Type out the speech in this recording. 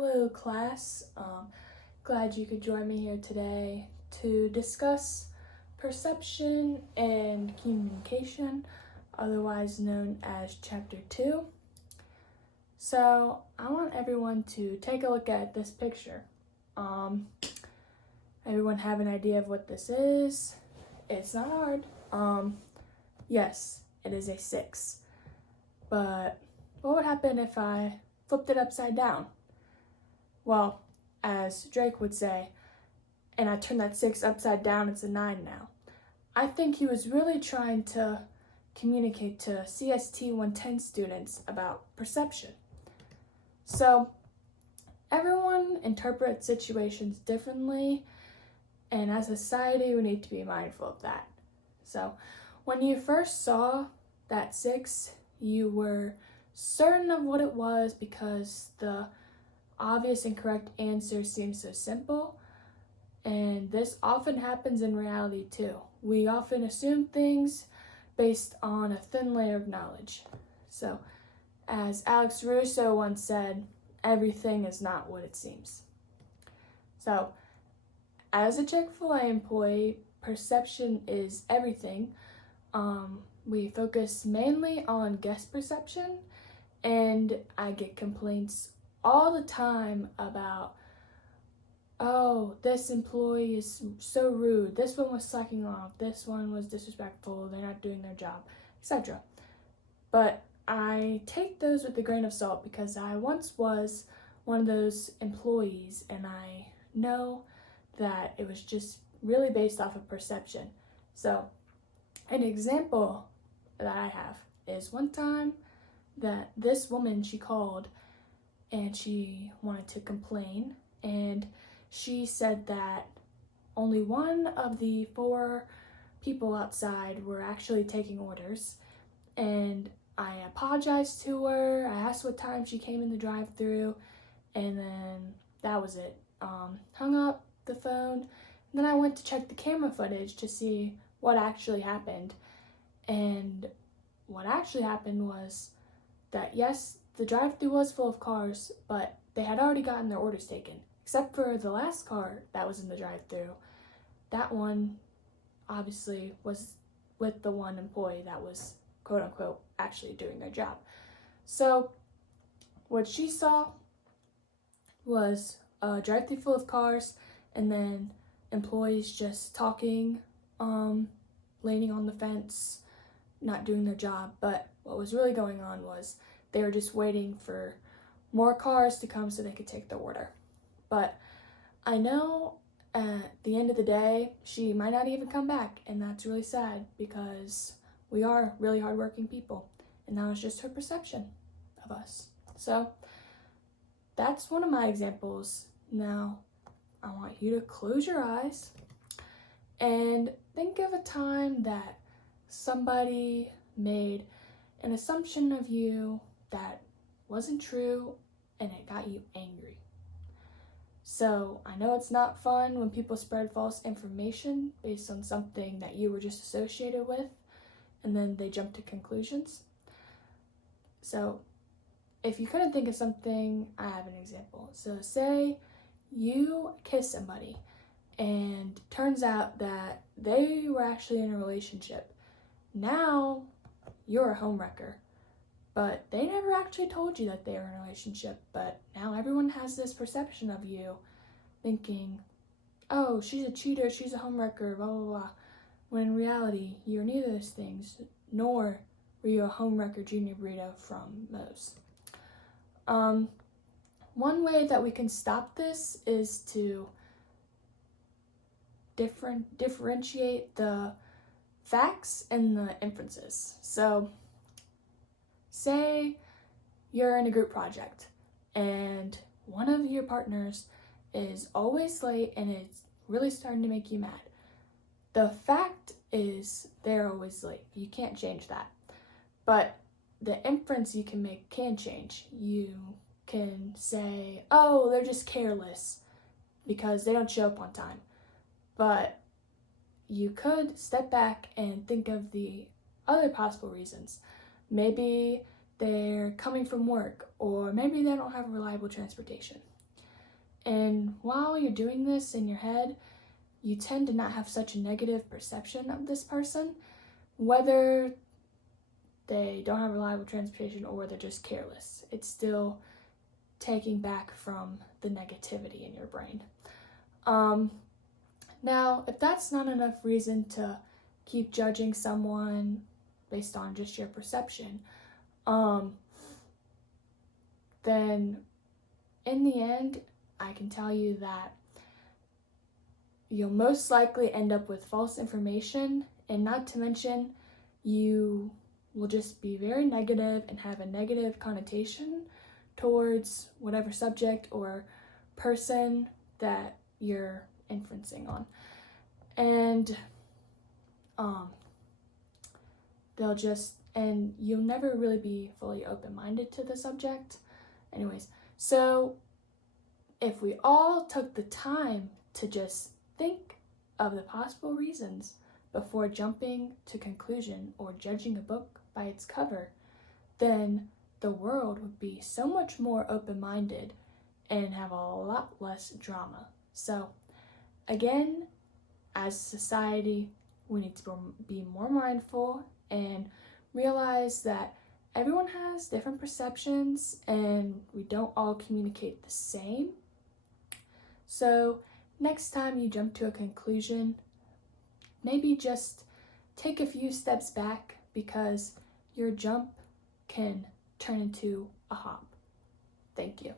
Hello class, glad you could join me here today to discuss perception and communication, otherwise known as Chapter 2. So I want everyone to take a look at this picture. Everyone have an idea of what this is? It's not hard. Yes, it is a 6. But what would happen if I flipped it upside down? Well, as Drake would say, and I turned that 6 upside down, it's a 9 now. I think he was really trying to communicate to CST 110 students about perception. So, everyone interprets situations differently, and as a society, we need to be mindful of that. So, when you first saw that 6, you were certain of what it was because the obvious and correct answer seems so simple, and this often happens in reality too. We often assume things based on a thin layer of knowledge. So, as Alex Russo once said, everything is not what it seems. So, as a Chick-fil-A employee, perception is everything. We focus mainly on guest perception, and I get complaints all the time about, oh, this employee is so rude, this one was slacking off, this one was disrespectful, they're not doing their job, etc. But I take those with a grain of salt because I once was one of those employees, and I know that it was just really based off of perception. So an example that I have is one time that this woman, she called and she wanted to complain, and she said that only one of the 4 people outside were actually taking orders, and I apologized to her. I asked what time she came in the drive-thru, and then that was it. Hung up the phone, and then I went to check the camera footage to see what actually happened, and what actually happened was that yes, the drive-thru was full of cars, but they had already gotten their orders taken, except for the last car that was in the drive-thru. That one obviously was with the one employee that was quote-unquote actually doing their job. So what she saw was a drive-thru full of cars, and then employees just talking, leaning on the fence, not doing their job. But what was really going on was they were just waiting for more cars to come so they could take the order. But I know at the end of the day, she might not even come back, and that's really sad because we are really hardworking people, and that was just her perception of us. So that's one of my examples. Now, I want you to close your eyes and think of a time that somebody made an assumption of you that wasn't true, and it got you angry. So I know it's not fun when people spread false information based on something that you were just associated with, and then they jump to conclusions. So if you couldn't think of something, I have an example. So say you kiss somebody, and turns out that they were actually in a relationship. Now you're a homewrecker, but they never actually told you that they were in a relationship. But now everyone has this perception of you, thinking, oh, she's a cheater, she's a homewrecker, blah, blah, blah. When in reality, you're neither of those things, nor were you a homewrecker junior burrito from Moe's. One way that we can stop this is to differentiate the facts and the inferences. So say you're in a group project and one of your partners is always late and it's really starting to make you mad. The fact is they're always late. You can't change that. But the inference you can make can change. You can say, oh, they're just careless because they don't show up on time. But you could step back and think of the other possible reasons. Maybe they're coming from work, or maybe they don't have reliable transportation. And while you're doing this in your head, you tend to not have such a negative perception of this person, whether they don't have reliable transportation or they're just careless. It's still taking back from the negativity in your brain. Now, if that's not enough reason to keep judging someone based on just your perception, then in the end, I can tell you that you'll most likely end up with false information, and not to mention you will just be very negative and have a negative connotation towards whatever subject or person that you're inferencing on. And you'll never really be fully open-minded to the subject. Anyways, so if we all took the time to just think of the possible reasons before jumping to conclusion or judging a book by its cover, then the world would be so much more open-minded and have a lot less drama. So again, as a society, we need to be more mindful and realize that everyone has different perceptions and we don't all communicate the same. So next time you jump to a conclusion, maybe just take a few steps back, because your jump can turn into a hop. Thank you.